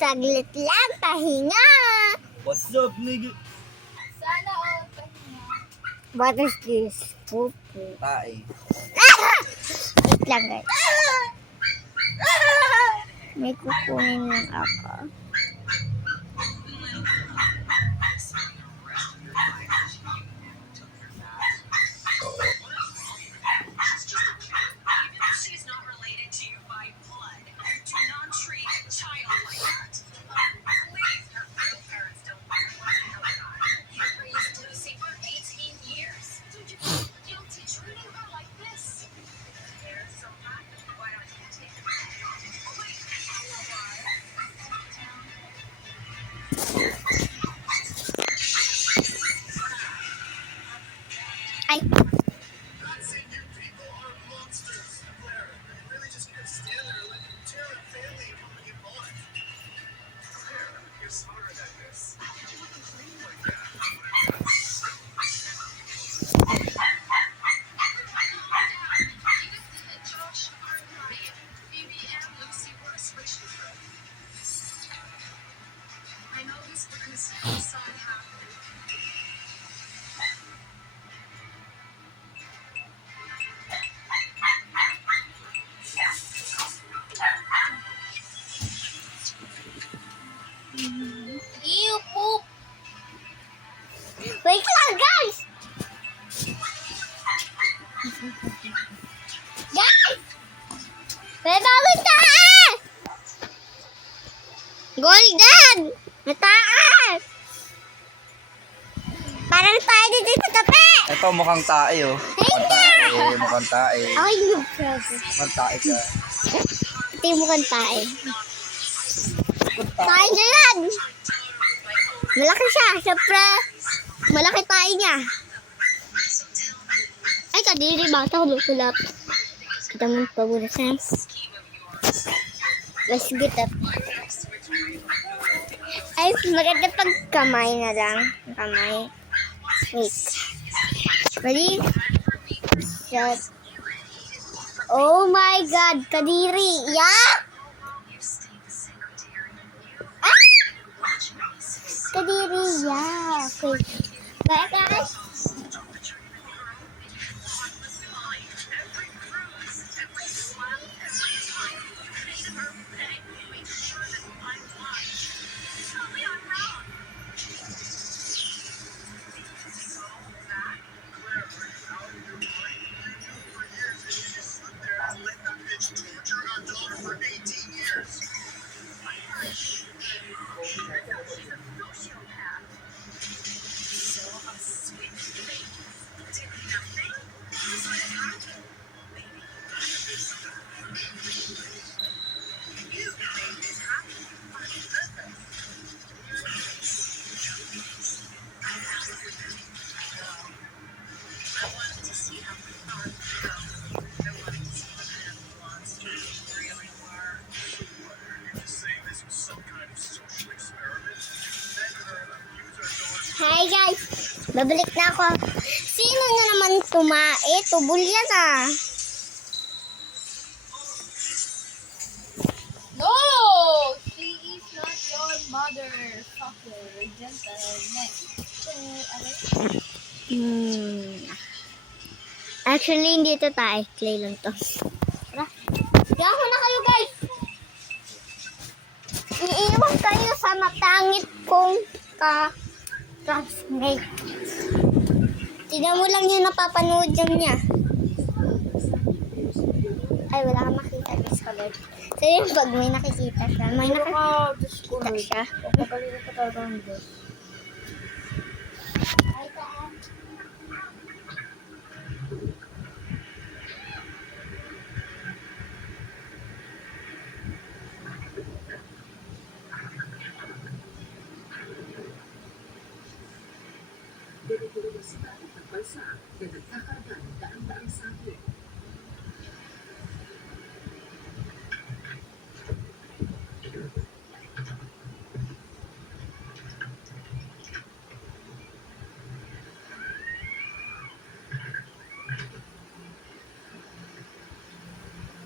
saglit lang, pahinga. What's up, nigga? Sana all pahinga. What is this? Pupo. Tae. Wait lang guys. May kukunin lang ako. Ay, Ew, poop! wait lang guys! Guys! May bagong taas! Golden! Nataas! Parang tayo dito sa tabi! Ito, mukhang tae, oh. Mukhang tae, mukhang tae. Ay, yung pwede. Mukhang tae ka. Ito yung mukhang tayo. Tayo niya yan! Malaki siya. Siyempre, malaki tayo niya. Ay, kadiri bata ko lukulap. Kita mo yung pagulasan. Let's get up. Ay, maganda pag kamay na lang. Kamay. Wait. Ready? Shut. Oh my God, kadiri. Yeah! Ah! Kadiri, yeah. Okay. Bye, guys. Hi guys, babalik na ako. Sino na naman tumae? Tubol yan ah. No! She is not your mother. Fucker. Gentleman. Actually, hindi ito tayo. Clay lang to. Tara. Diyan ko na kayo guys. Iiwan kayo sa matangit kong classmate. Tignan mo lang yung napapanood dyan niya. Ay, wala kang makita. Discovered. So yun, pag may nakikita siya. May nakikita siya. Pagkalilit ka talaga ng Diyos. Ay, taan.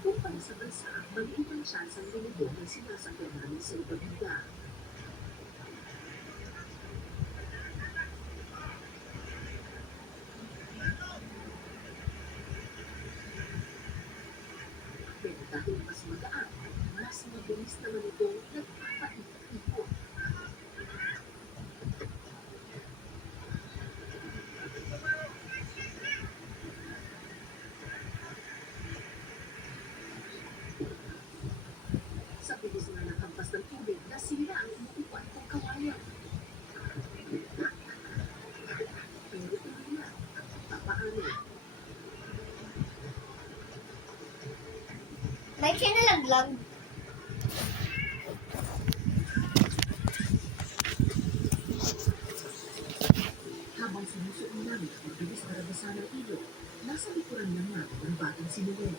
Upang sa bansa, maliit ang chance ang lumubog ng sinasakyan namin sa ibabida. Pero dahil mas magaan, mas mabilis naman itong nagpapaikot-ikot. Sa bilis nga ng hampas ng tubig, nasira ang inuupuan kong kawayan. Pero tuloy na, papaano? May kinalaglag. Habang sinusuon namin ang mabilis na rabasan ng ilog, nasa likuran lang namin ang batang si Noel.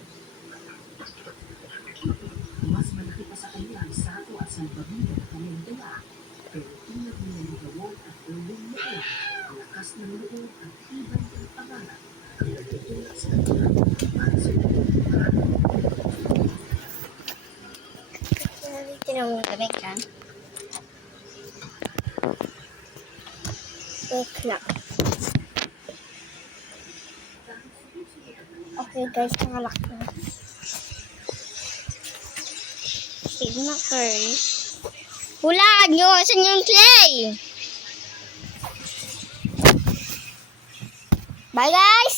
Mas malaki pa sa kanya ang sako at salbabida na kanyang dala. Pero tulad niya ni Gawon at Erwin Noel, ang lakas ng loob at tibay ng pangarap ang nagtutulak sa kanya para sa Tinan mo kami ka. Wait lang. Okay guys, nakalak na. Signature. Hulaan nyo! Saan yung clay? Bye guys!